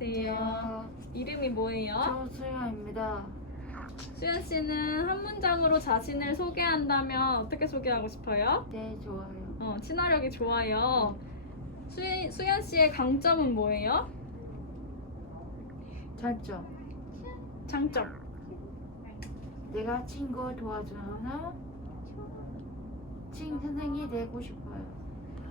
안녕하세요. 이름이 뭐예요? 조수영입니다. 수연 씨는 한 문장으로 자신을 소개한다면 어떻게 소개하고 싶어요? 네, 좋아요. 어, 친화력이 좋아요. 수, 수연 씨의 강점은 뭐예요? 장점. 장점. 내가 친구 도와주는 친 선생이 되고 싶어요.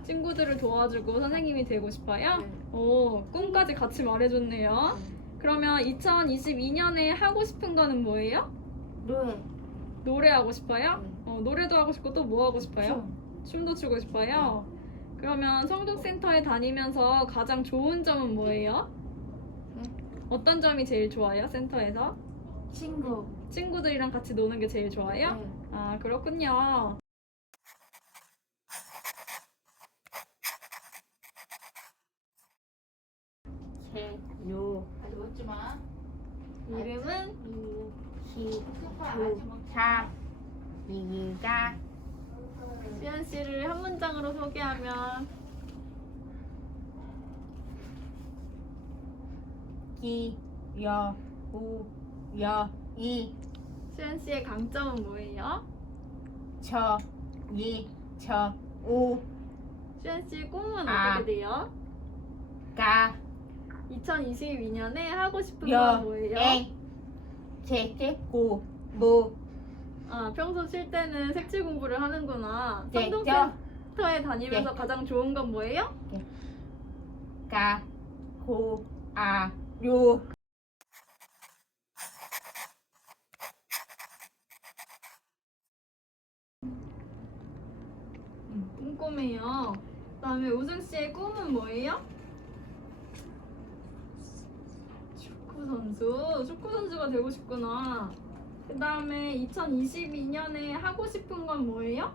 친구들을 도와주고 선생님이 되고 싶어요? 네. 오, 꿈까지 같이 말해줬네요. 그러면 2022년에 하고 싶은 거는 뭐예요? 노래. 노래하고 싶어요? 네. 어, 노래도 하고 싶고 또 뭐 하고 싶어요? 춤. 춤도 추고 싶어요? 그러면 성동센터에 다니면서 가장 좋은 점은 뭐예요? 네. 어떤 점이 제일 좋아요? 센터에서? 친구. 친구들이랑 같이 노는 게 제일 좋아요? 네. 아, 그렇군요. 최유. 아직 먹지 마. 이름은? 이시주사 미가 수현 씨를 한 문장으로 소개하면 기여우여이 수현 씨의 강점은 뭐예요? 저이저우 수현 씨의 꿈은 아. 어떻게 돼요? 가 2022년에 하고 싶은 건여 뭐예요? eng 제제고 무 아, 평소 쉴 때는 색칠 공부를 하는구나. 네, 성동센터에 다니면서 네. 가장 좋은 건 뭐예요? 가 고 아요 꿈꿈이에요. 그다음에 우승 씨의 꿈은 뭐예요? 축구 선수. 축구 선수가 되고 싶구나. 그 다음에 2022년에 하고 싶은 건 뭐예요?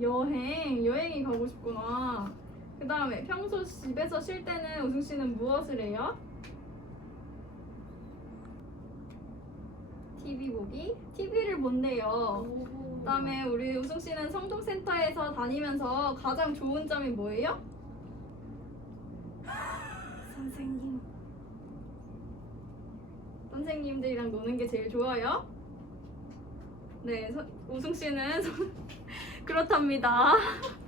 여행. 여행이 가고 싶구나. 그 다음에 평소 집에서 쉴 때는 우승 씨는 무엇을 해요? TV 보기? TV를 본대요. 그 다음에 우리 우승 씨는 성동센터에서 다니면서 가장 좋은 점이 뭐예요? 선생님. 선생님들이랑 노는 게 제일 좋아요? 네, 서- 우승 씨는 그렇답니다.